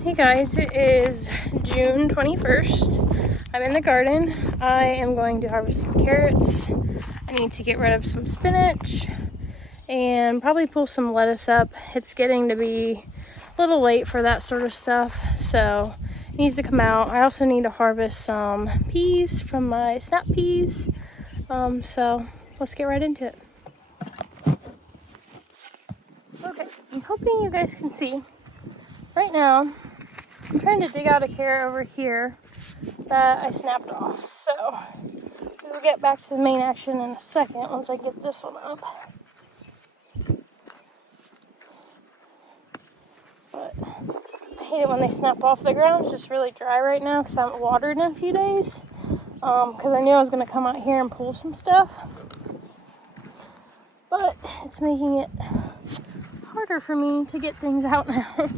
Hey guys, it is June 21st. I'm in the garden. I am going to harvest some carrots. I need to get rid of some spinach and probably pull some lettuce up. It's getting to be a little late for that sort of stuff, so it needs to come out. I also need to harvest some peas from my snap peas. So let's get right into it. Okay, I'm hoping you guys can see. Right now, I'm trying to dig out a carrot over here that I snapped off. So we'll get back to the main action in a second once I get this one up. But I hate it when they snap off. The ground's just really dry right now because I haven't watered in a few days. Because I knew I was going to come out here and pull some stuff. But it's making it harder for me to get things out now.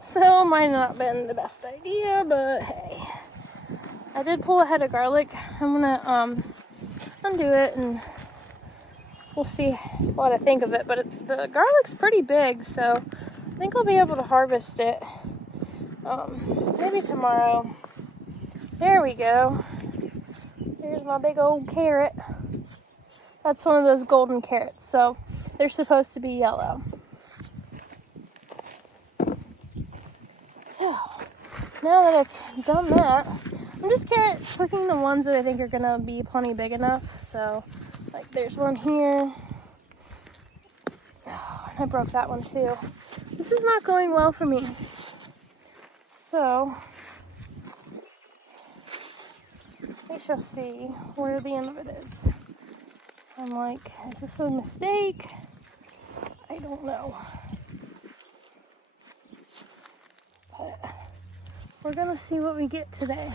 So might not have been the best idea, but hey. I did pull a head of garlic. I'm gonna undo it and we'll see what I think of it. But the garlic's pretty big, so I think I'll be able to harvest it maybe tomorrow. There we go. Here's my big old carrot. That's one of those golden carrots, so they're supposed to be yellow. So now that I've done that, I'm just picking the ones that I think are gonna be plenty big enough. So, like, there's one here. Oh, I broke that one too. This is not going well for me. So, we shall see where the end of it is. I'm like, is this a mistake? I don't know. But we're gonna see what we get today.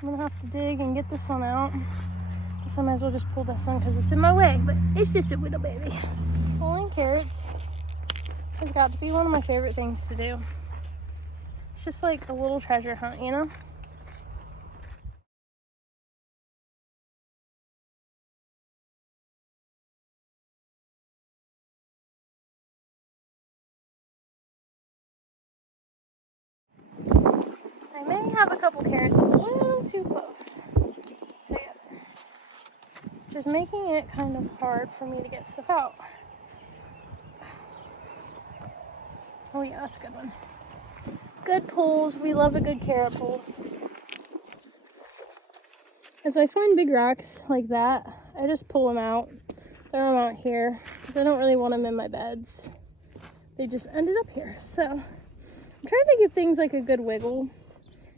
I'm gonna have to dig and get this one out. So I might as well just pull this one because it's in my way, but it's just a little baby. Pulling carrots has got to be one of my favorite things to do. It's just like a little treasure hunt, you know? I may have a couple carrots a little too close. So yeah, just making it kind of hard for me to get stuff out. Oh yeah, that's a good one. Good pulls. We love a good carrot pull. As I find big rocks like that, I just pull them out, throw them out here, because I don't really want them in my beds. They just ended up here. So I'm trying to give things like a good wiggle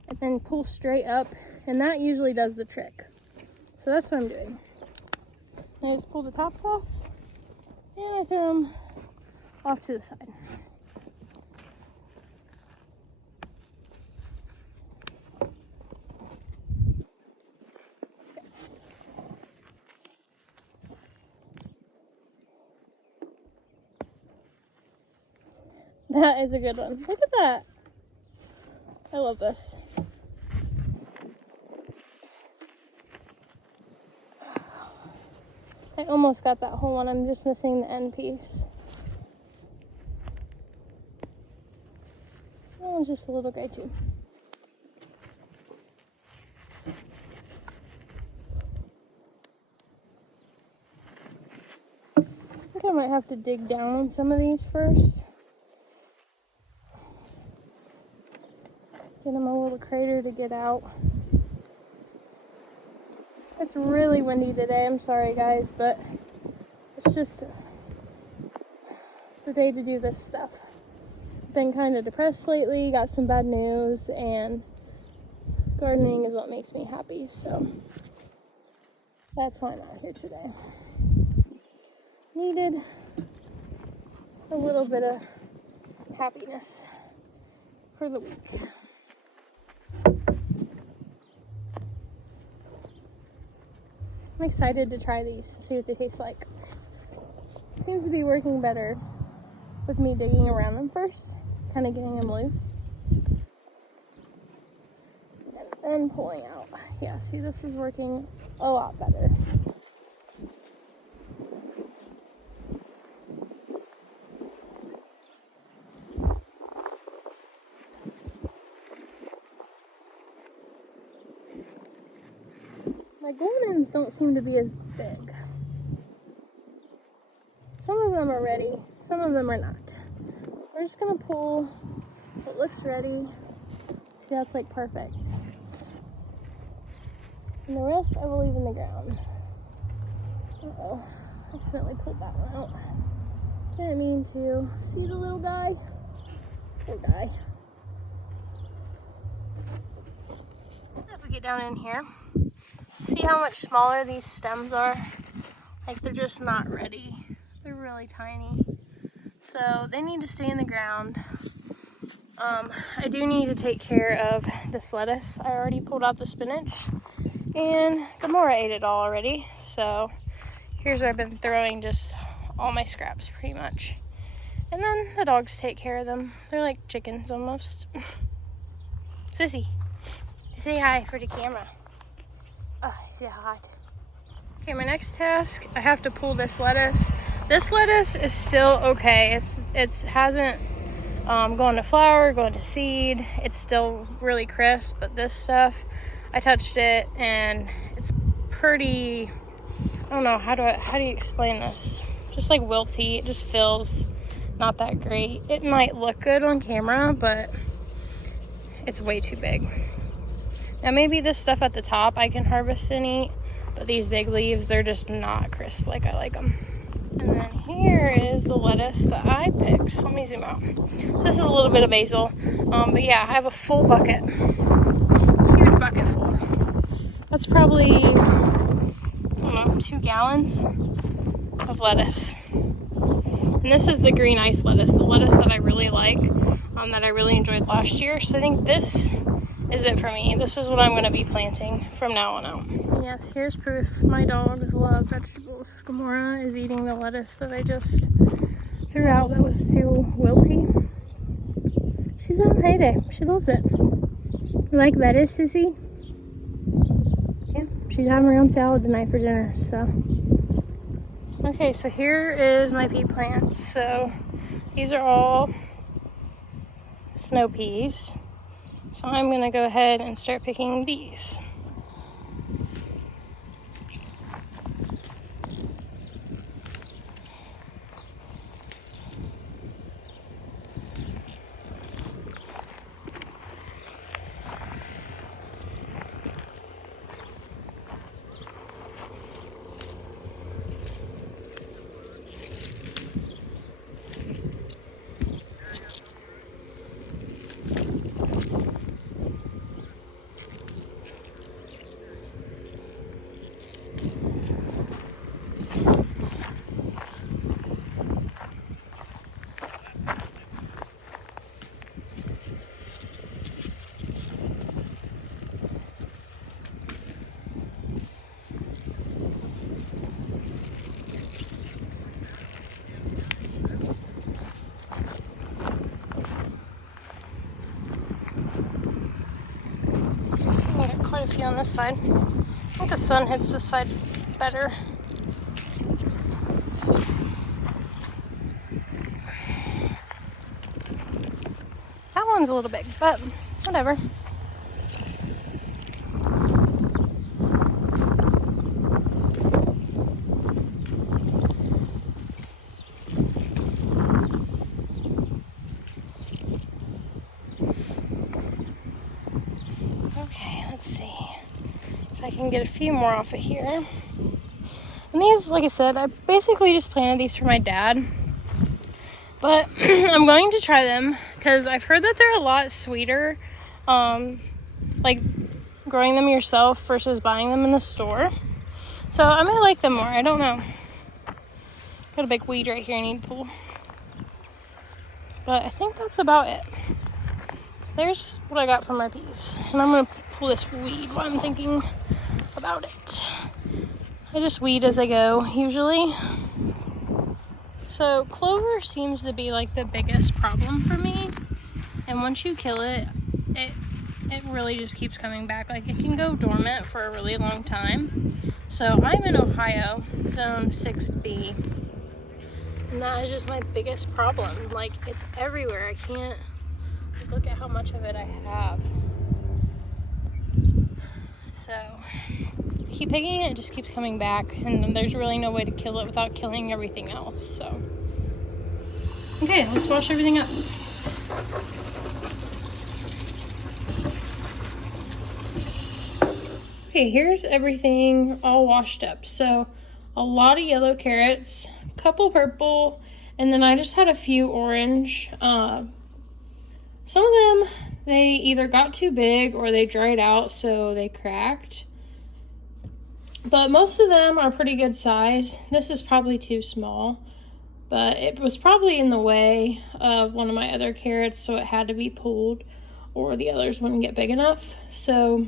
and then pull straight up, and that usually does the trick. So that's what I'm doing. I just pull the tops off and I throw them off to the side. That is a good one. Look at that. I love this. I almost got that whole one. I'm just missing the end piece. That one's just a little guy too. I think I might have to dig down on some of these first. Get them a little crater to get out. It's really windy today. I'm sorry guys, but it's just the day to do this stuff. Been kind of depressed lately, got some bad news, and gardening is what makes me happy, so that's why I'm out here today. Needed a little bit of happiness for the week. I'm excited to try these to see what they taste like. It seems to be working better with me digging around them first, kind of getting them loose, and then pulling out. Yeah, see, this is working a lot better. My Goldens don't seem to be as big. Some of them are ready, some of them are not. We're just gonna pull what looks ready. See, that's like perfect. And the rest I will leave in the ground. Uh-oh, accidentally pulled that one out. Didn't mean to. See the little guy? Poor guy. If we get down in here, see how much smaller these stems are? Like, they're just not ready. They're really tiny. So they need to stay in the ground. I do need to take care of this lettuce. I already pulled out the spinach, and Gamora ate it all already. So here's where I've been throwing just all my scraps pretty much. And then the dogs take care of them. They're like chickens almost. Sissy, say hi for the camera. Oh, say hi. Okay, my next task, I have to pull this lettuce. This lettuce is still okay. It hasn't going to flower, going to seed. It's still really crisp, but this stuff, I touched it and it's pretty, I don't know, how do you explain this? Just like wilty. It just feels not that great. It might look good on camera, but it's way too big. Now maybe this stuff at the top I can harvest and eat, but these big leaves, they're just not crisp like I like them. And then here is the lettuce that I picked. So let me zoom out. So this is a little bit of basil. But yeah, I have a full bucket. Huge bucket full. That's probably, I don't know, 2 gallons of lettuce. And this is the green ice lettuce, the lettuce that I really like, that I really enjoyed last year. So I think this is it for me. This is what I'm going to be planting from now on out. Yes, here's proof my dogs love vegetables. Gamora is eating the lettuce that I just threw out that was too wilty. She's on heyday. She loves it. You like lettuce, Sissy? Yeah, she's having her own salad tonight for dinner, so. Okay, so here is my pea plants. So these are all snow peas. So I'm going to go ahead and start picking these. Quite a few on this side. I think the sun hits this side better. That one's a little big, but whatever. Okay, let's see if I can get a few more off of here. And these, like I said, I basically just planted these for my dad. But I'm going to try them because I've heard that they're a lot sweeter, like growing them yourself versus buying them in the store. So I might like them more. I don't know. Got a big weed right here I need to pull. But I think that's about it. So there's what I got from my peas. And I'm going to pull this weed while I'm thinking about it. I just weed as I go, usually. So clover seems to be like the biggest problem for me. And once you kill it, it really just keeps coming back. Like, it can go dormant for a really long time. So I'm in Ohio, zone 6B. And that is just my biggest problem. Like, it's everywhere. I can't look at how much of it I have. So keep picking it, it just keeps coming back, and then there's really no way to kill it without killing everything else. So, okay, let's wash everything up. Okay, here's everything all washed up. So, a lot of yellow carrots, a couple purple, and then I just had a few orange. Some of them, they either got too big or they dried out, so they cracked. But most of them are pretty good size. This is probably too small, but it was probably in the way of one of my other carrots, so it had to be pulled or the others wouldn't get big enough. So,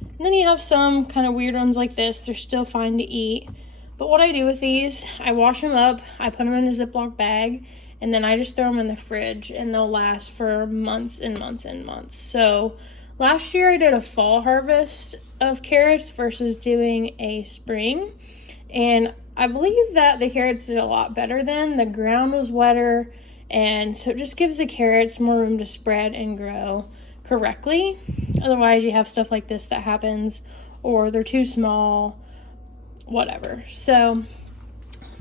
and then you have some kind of weird ones like this. They're still fine to eat. But what I do with these, I wash them up, I put them in a Ziploc bag, and then I just throw them in the fridge, and they'll last for months and months and months. So last year I did a fall harvest of carrots versus doing a spring, and I believe that the carrots did a lot better then. The ground was wetter, and so it just gives the carrots more room to spread and grow correctly. Otherwise you have stuff like this that happens, or they're too small, whatever. So,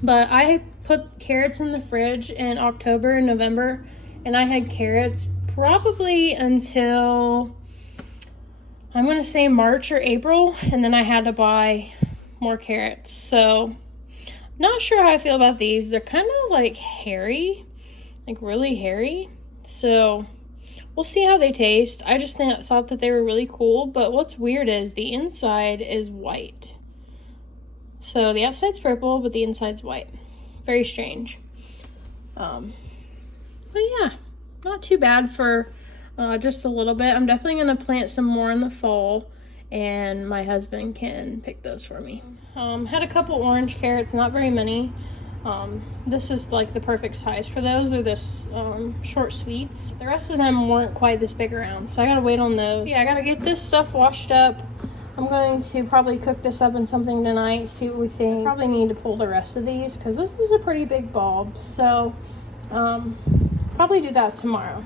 but I put carrots in the fridge in October and November, and I had carrots probably until, I'm going to say March or April, and then I had to buy more carrots. So, not sure how I feel about these. They're kind of like hairy, like really hairy. So, we'll see how they taste. I just thought that they were really cool, but what's weird is the inside is white. So the outside's purple, but the inside's white. Very strange. But yeah, not too bad for just a little bit. I'm definitely going to plant some more in the fall, and my husband can pick those for me. Had a couple orange carrots, not very many. This is like the perfect size for those. They're this short sweets. The rest of them weren't quite this big around, so I gotta wait on those. Yeah, I gotta get this stuff washed up. I'm going to probably cook this up in something tonight, see what we think. Probably need to pull the rest of these because this is a pretty big bulb. So probably do that tomorrow.